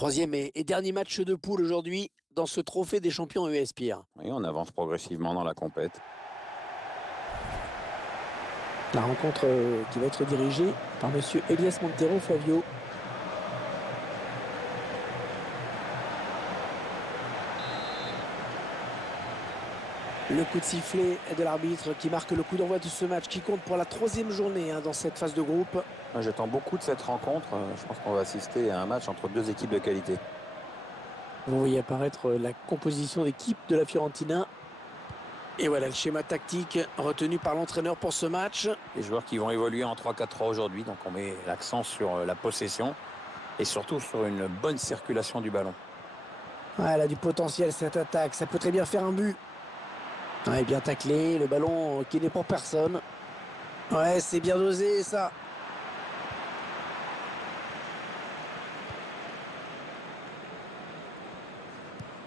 Troisième et dernier match de poule aujourd'hui dans ce trophée des champions ESPIR. Oui, on avance progressivement dans la compète. La rencontre qui va être dirigée par monsieur Elias Montero Flavio. Le coup de sifflet de l'arbitre qui marque le coup d'envoi de ce match qui compte pour la troisième journée dans cette phase de groupe. J'attends beaucoup de cette rencontre. Je pense qu'on va assister à un match entre deux équipes de qualité. Vous voyez apparaître la composition d'équipe de la Fiorentina. Et voilà le schéma tactique retenu par l'entraîneur pour ce match. Les joueurs qui vont évoluer en 3-4-3 aujourd'hui. Donc on met l'accent sur la possession et surtout sur une bonne circulation du ballon. Ah, elle a du potentiel cette attaque. Ça peut très bien faire un but. Ouais, bien taclé. Le ballon qui n'est pour personne. Ouais, c'est bien dosé ça.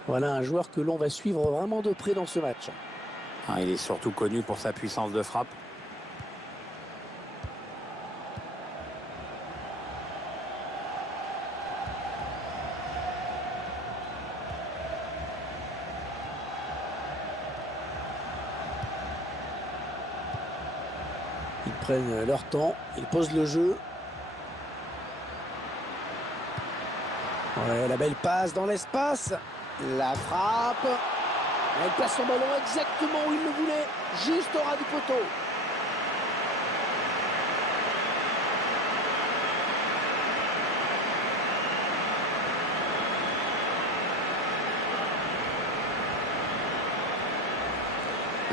Voilà un joueur que l'on va suivre vraiment de près dans ce match. Il est surtout connu pour sa puissance de frappe. Ils prennent leur temps, ils posent le jeu. Ouais, la belle passe dans l'espace. La frappe. Elle place son ballon exactement où il le voulait, juste au ras du poteau.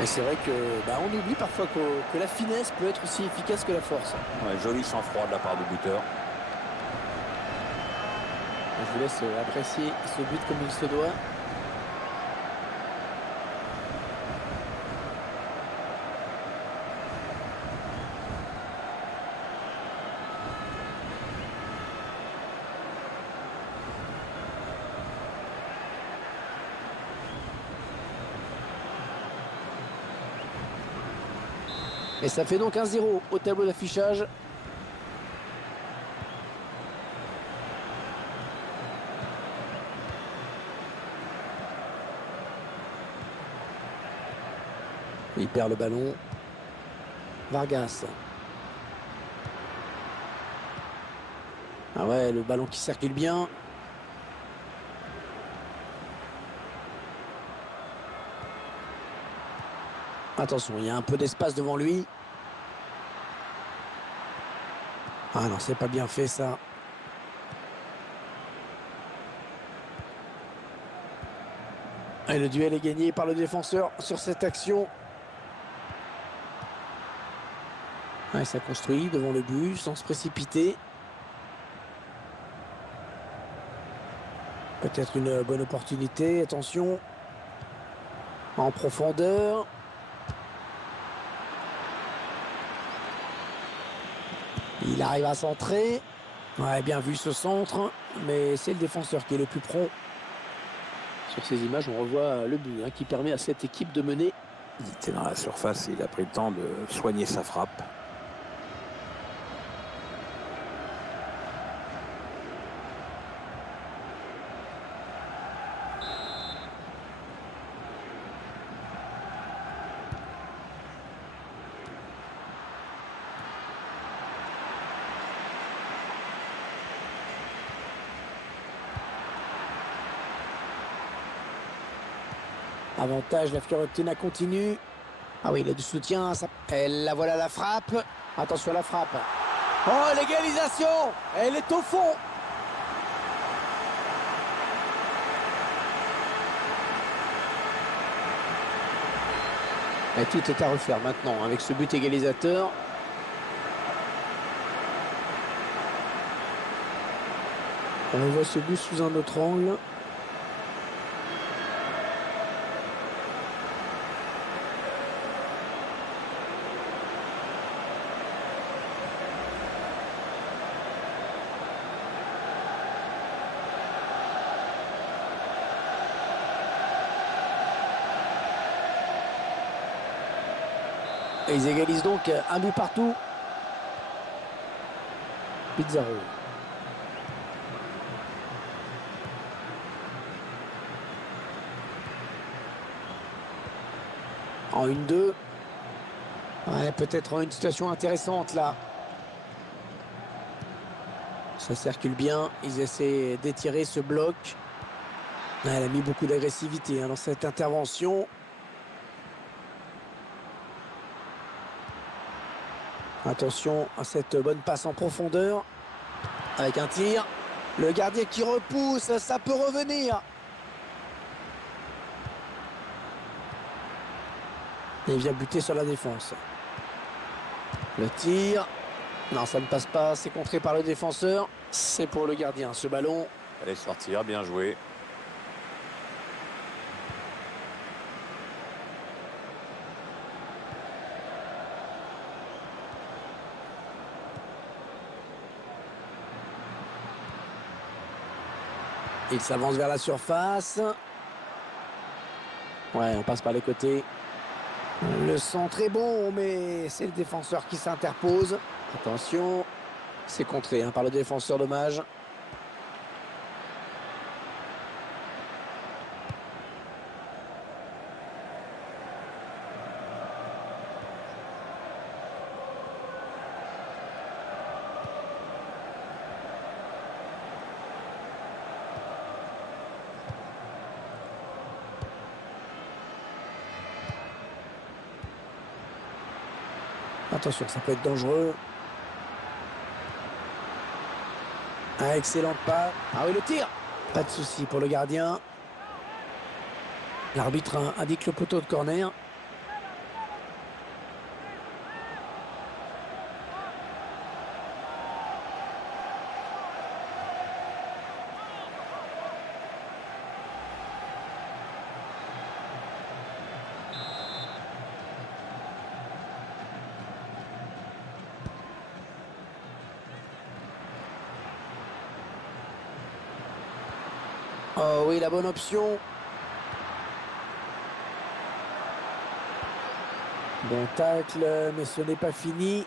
Mais c'est vrai que on oublie parfois que la finesse peut être aussi efficace que la force. Ouais, joli sang-froid de la part du buteur. Je vous laisse apprécier ce but comme il se doit. Et ça fait donc 1-0 au tableau d'affichage. Il perd le ballon. Vargas. Ah ouais, le ballon qui circule bien. Attention, il y a un peu d'espace devant lui. Ah non, c'est pas bien fait ça. Et le duel est gagné par le défenseur sur cette action. Ouais, ça construit devant le but sans se précipiter. Peut-être une bonne opportunité. Attention. En profondeur. Il arrive à centrer. Ouais, bien vu ce centre. Mais c'est le défenseur qui est le plus prompt. Sur ces images, on revoit le but qui permet à cette équipe de mener. Il était dans la surface et il a pris le temps de soigner sa frappe. Avantage, la Fiorentina continue. Ah oui, il a du soutien. Ça... Et la voilà la frappe. Attention à la frappe. Oh, l'égalisation. Elle est au fond. Et tout est à refaire maintenant avec ce but égalisateur. On voit ce but sous un autre angle. Et ils égalisent donc un but partout. Pizarro. En 1-2. Ouais, peut-être une situation intéressante là. Ça circule bien. Ils essaient d'étirer ce bloc. Ouais, elle a mis beaucoup d'agressivité dans cette intervention. Attention à cette bonne passe en profondeur. Avec un tir. Le gardien qui repousse, ça peut revenir. Et il vient buter sur la défense. Le tir. Non, ça ne passe pas. C'est contré par le défenseur. C'est pour le gardien, ce ballon. Allez sortir, bien joué. Il s'avance vers la surface. Ouais, on passe par les côtés. Le centre est bon, mais c'est le défenseur qui s'interpose. Attention, c'est contré par le défenseur, dommage. Attention, ça peut être dangereux. Ah, excellente passe. Ah oui, le tir. Pas de souci pour le gardien. L'arbitre indique le poteau de corner. Oh oui, la bonne option. Bon tacle, mais ce n'est pas fini.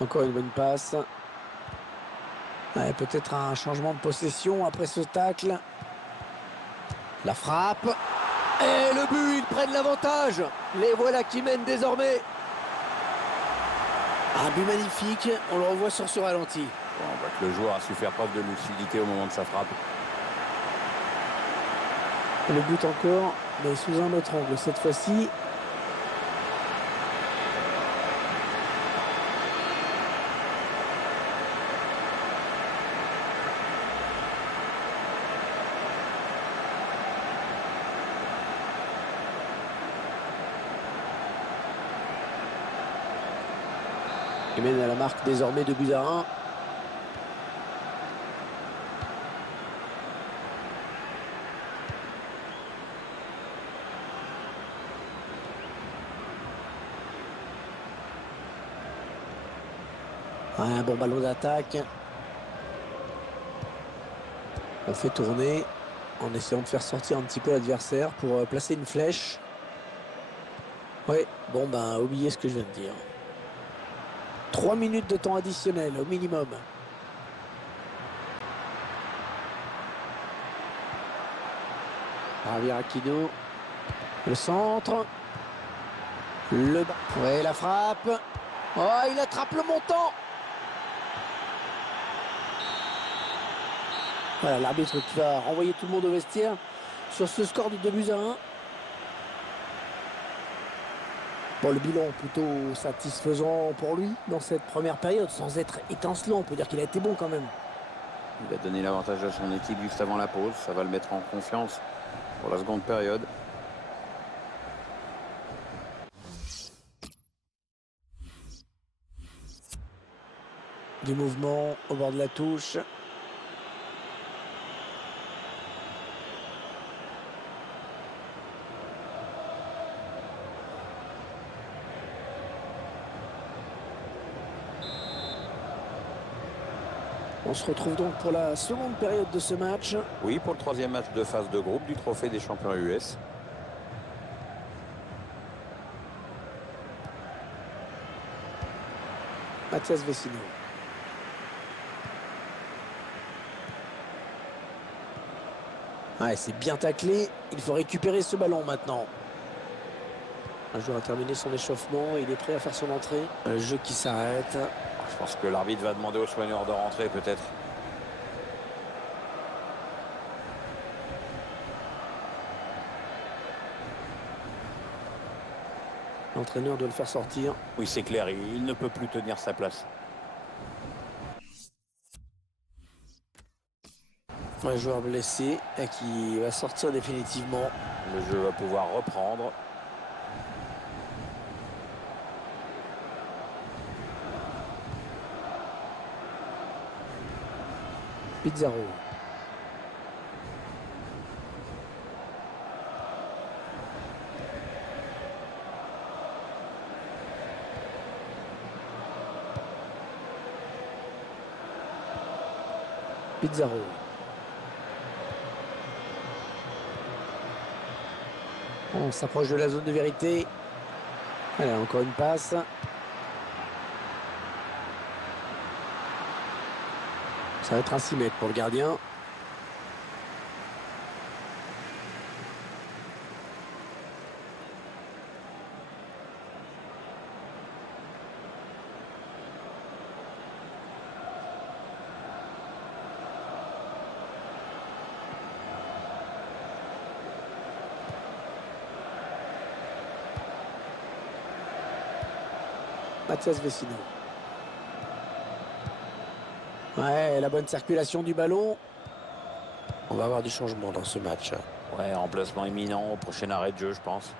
Encore une bonne passe. Ouais, peut-être un changement de possession après ce tacle. La frappe. Et le but, ils prennent l'avantage. Les voilà qui mènent désormais. Un but magnifique. On le revoit sur ce ralenti. Bon, on voit que le joueur a su faire preuve de lucidité au moment de sa frappe. Le but encore, mais sous un autre angle cette fois-ci. Il mène à la marque désormais de buts à 1. Un bon ballon d'attaque. On fait tourner en essayant de faire sortir un petit peu l'adversaire pour placer une flèche. Oui, bon ben oubliez ce que je viens de dire. 3 minutes de temps additionnel au minimum. Javier Aquino. Le centre. Ouais, la frappe. Oh, il attrape le montant. Voilà, l'arbitre qui va renvoyer tout le monde au vestiaire sur ce score de 2-1. Bon, le bilan plutôt satisfaisant pour lui dans cette première période, sans être étincelant. On peut dire qu'il a été bon quand même. Il a donné l'avantage à son équipe juste avant la pause. Ça va le mettre en confiance pour la seconde période. Du mouvement au bord de la touche. On se retrouve donc pour la seconde période de ce match. Oui, pour le troisième match de phase de groupe du trophée des champions US. Mathias Vecino. Ouais, c'est bien taclé. Il faut récupérer ce ballon maintenant. Un joueur a terminé son échauffement. Il est prêt à faire son entrée. Le jeu qui s'arrête. Je pense que l'arbitre va demander aux soigneurs de rentrer peut-être. L'entraîneur doit le faire sortir. Oui, c'est clair, il ne peut plus tenir sa place. Un joueur blessé qui va sortir définitivement. Le jeu va pouvoir reprendre. Pizarro. Pizarro. On s'approche de la zone de vérité. Allez, encore une passe. Ça va être un 6 mètres pour le gardien. Mathias Vecino. Ouais, la bonne circulation du ballon. On va avoir du changement dans ce match. Ouais, remplacement imminent au prochain arrêt de jeu, je pense.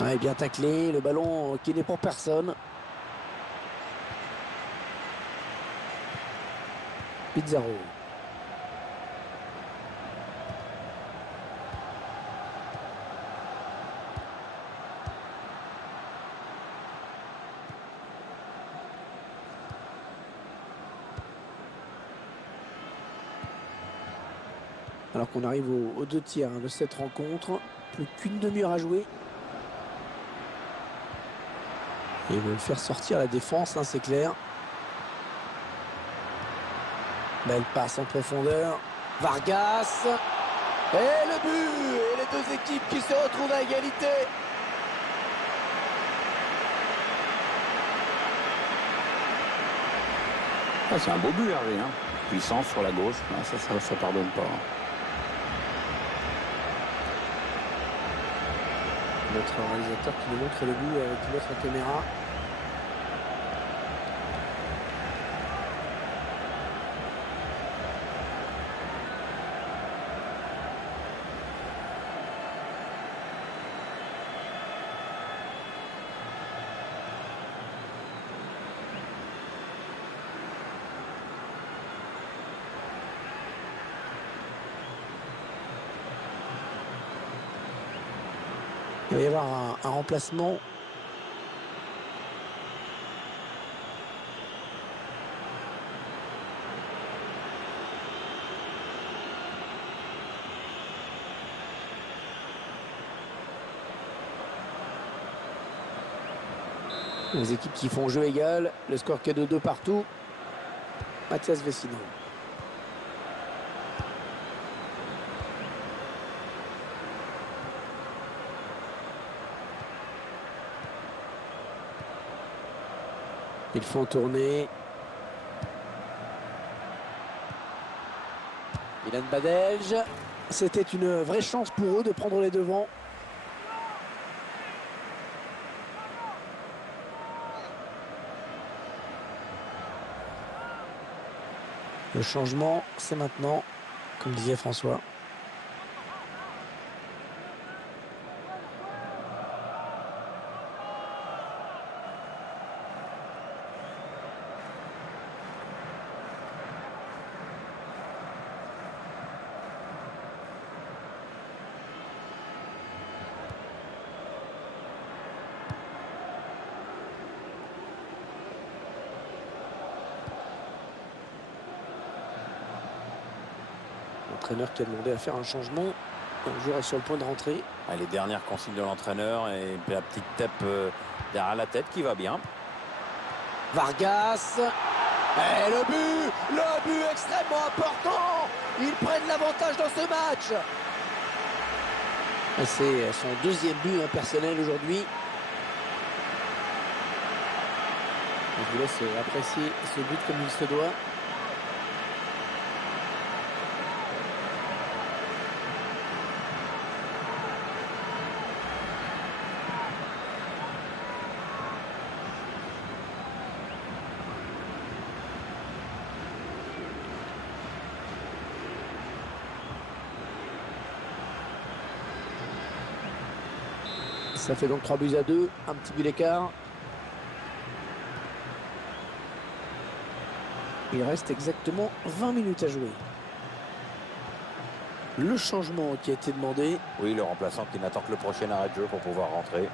Ouais, bien taclé. Le ballon qui n'est pour personne. Pizarro. Alors qu'on arrive aux 2 tiers de cette rencontre. Plus qu'une demi-heure à jouer. Et ils veulent faire sortir la défense, hein, c'est clair. Belle passe en profondeur. Vargas. Et le but. Et les deux équipes qui se retrouvent à égalité. Ah, c'est un beau but, Hervé. Hein. Puissance sur la gauche. Ah, ça pardonne pas. Notre réalisateur qui nous montre le but avec notre caméra. Il va y avoir un remplacement. Les équipes qui font jeu égal. Le score qui est de 2 partout. Mathias Vecino. Ils font tourner. Ilan Badelj. C'était une vraie chance pour eux de prendre les devants. Le changement, c'est maintenant, comme disait François. L'entraîneur qui a demandé à faire un changement. Un joueur est sur le point de rentrer. Les dernières consignes de l'entraîneur et la petite tape derrière la tête qui va bien. Vargas. Et le but extrêmement important. Ils prennent l'avantage dans ce match. C'est son deuxième but personnel aujourd'hui. Je vous laisse apprécier ce but comme il se doit. Ça fait donc 3-2, un petit but d'écart. Il reste exactement 20 minutes à jouer. Le changement qui a été demandé. Oui, le remplaçant qui n'attend que le prochain arrêt de jeu pour pouvoir rentrer.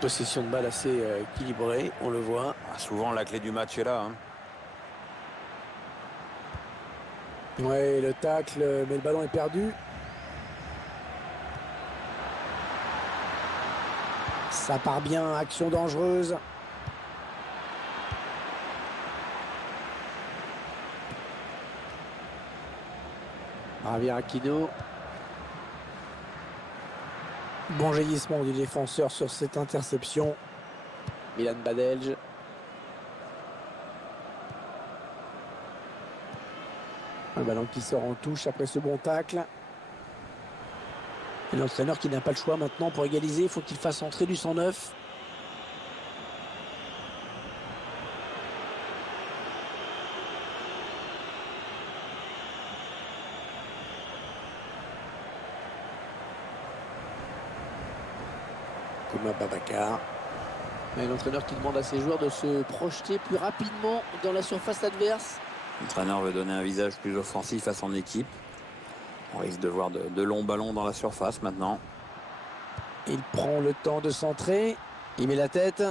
Possession de balle assez équilibrée, on le voit. Souvent la clé du match est là. Ouais, le tacle, mais le ballon est perdu. Ça part bien, action dangereuse. Javier Aquino. Bon jaillissement du défenseur sur cette interception. Milan Badelj. Un ballon qui sort en touche après ce bon tacle. Et l'entraîneur qui n'a pas le choix maintenant pour égaliser. Il faut qu'il fasse entrer du 109. Thomas Babacar. Et l'entraîneur qui demande à ses joueurs de se projeter plus rapidement dans la surface adverse. L'entraîneur veut donner un visage plus offensif à son équipe. On risque de voir de longs ballons dans la surface maintenant. Il prend le temps de centrer. Il met la tête.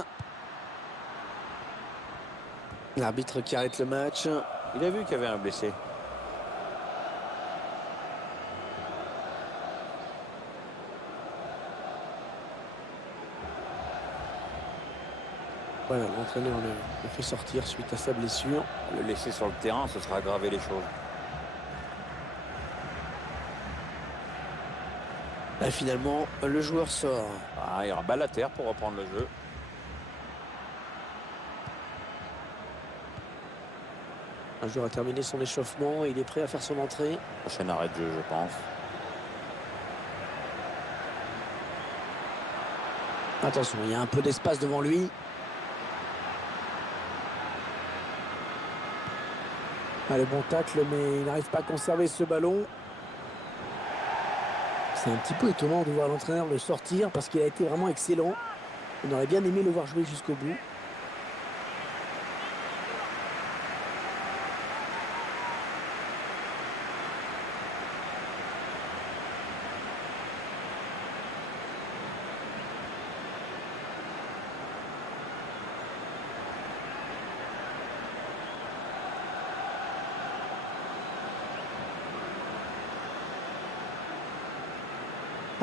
L'arbitre qui arrête le match. Il a vu qu'il y avait un blessé. Voilà, l'entraîneur le fait sortir suite à sa blessure. Le laisser sur le terrain, ce sera aggraver les choses. Là, finalement, le joueur sort. Il y aura balle à terre pour reprendre le jeu. Un joueur a terminé son échauffement et il est prêt à faire son entrée. Prochain arrêt de jeu, je pense. Attention, il y a un peu d'espace devant lui. Le bon tacle, mais il n'arrive pas à conserver ce ballon. C'est un petit peu étonnant de voir l'entraîneur le sortir parce qu'il a été vraiment excellent. On aurait bien aimé le voir jouer jusqu'au bout.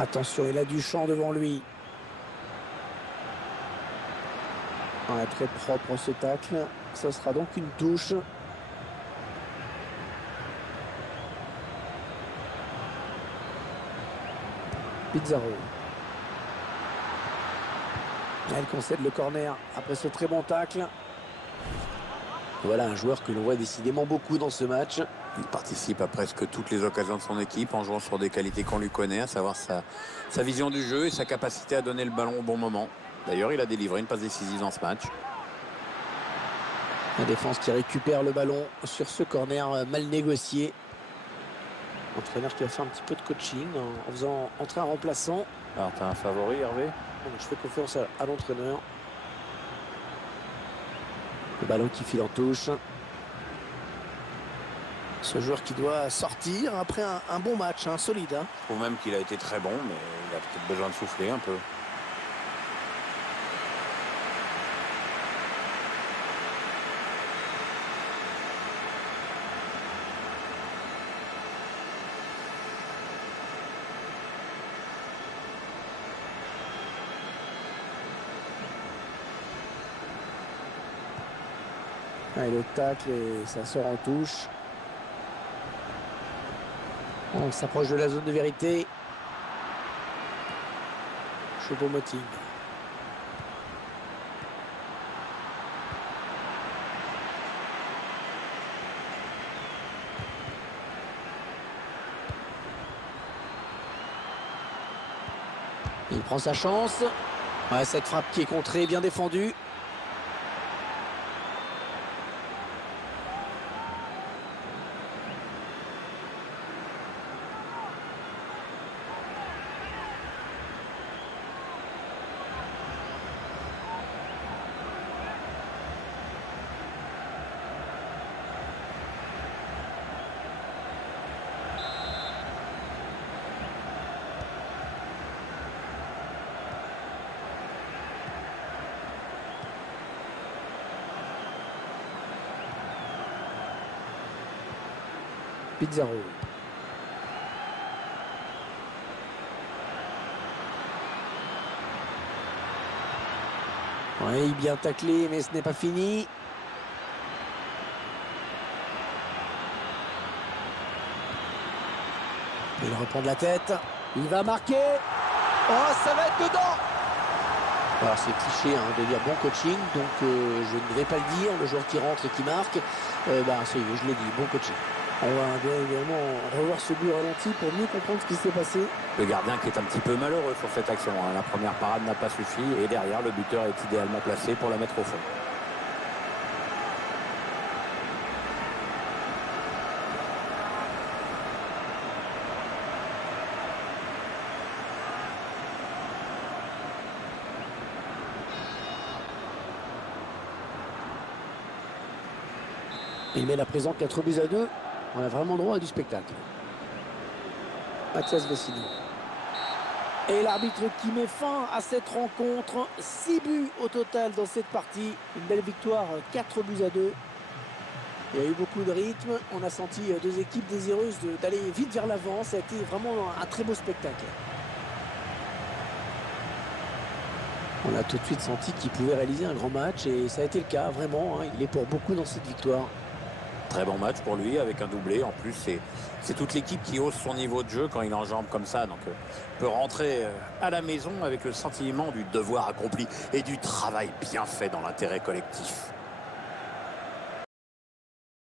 Attention, il a du champ devant lui. Très propre ce tacle. Ce sera donc une touche. Pizarro. Elle concède le corner après ce très bon tacle. Voilà un joueur que l'on voit décidément beaucoup dans ce match. Il participe à presque toutes les occasions de son équipe en jouant sur des qualités qu'on lui connaît, à savoir sa vision du jeu et sa capacité à donner le ballon au bon moment. D'ailleurs, il a délivré une passe décisive dans ce match. La défense qui récupère le ballon sur ce corner mal négocié. L'entraîneur qui va faire un petit peu de coaching en faisant entrer un remplaçant. Alors, tu as un favori, Hervé? Je fais confiance à l'entraîneur. Le ballon qui file en touche. Ce joueur qui doit sortir après un bon match, solide. Je trouve même qu'il a été très bon, mais il a peut-être besoin de souffler un peu. Allez, le tacle et ça sort en touche. On s'approche de la zone de vérité. Choupo-Moting. Il prend sa chance. Ouais, cette frappe qui est contrée, bien défendue. Pizarro. Oui, bien taclé, mais ce n'est pas fini. Il reprend de la tête. Il va marquer. Oh, ça va être dedans. Alors c'est cliché de dire bon coaching, donc je ne vais pas le dire. Le joueur qui rentre et qui marque, ça y est, je l'ai dit, bon coaching. On va bien évidemment revoir ce but ralenti pour mieux comprendre ce qui s'est passé. Le gardien qui est un petit peu malheureux sur cette action. La première parade n'a pas suffi et derrière, le buteur est idéalement placé pour la mettre au fond. Il mène à présent 4-2. On a vraiment droit à du spectacle. Mathias Vecino. Et l'arbitre qui met fin à cette rencontre. 6 buts au total dans cette partie. Une belle victoire, 4-2. Il y a eu beaucoup de rythme. On a senti deux équipes désireuses d'aller vite vers l'avant. Ça a été vraiment un très beau spectacle. On a tout de suite senti qu'il pouvait réaliser un grand match. Et ça a été le cas, vraiment. Il est pour beaucoup dans cette victoire. Très bon match pour lui avec un doublé. En plus, c'est toute l'équipe qui hausse son niveau de jeu quand il enjambe comme ça. Donc, peut rentrer à la maison avec le sentiment du devoir accompli et du travail bien fait dans l'intérêt collectif.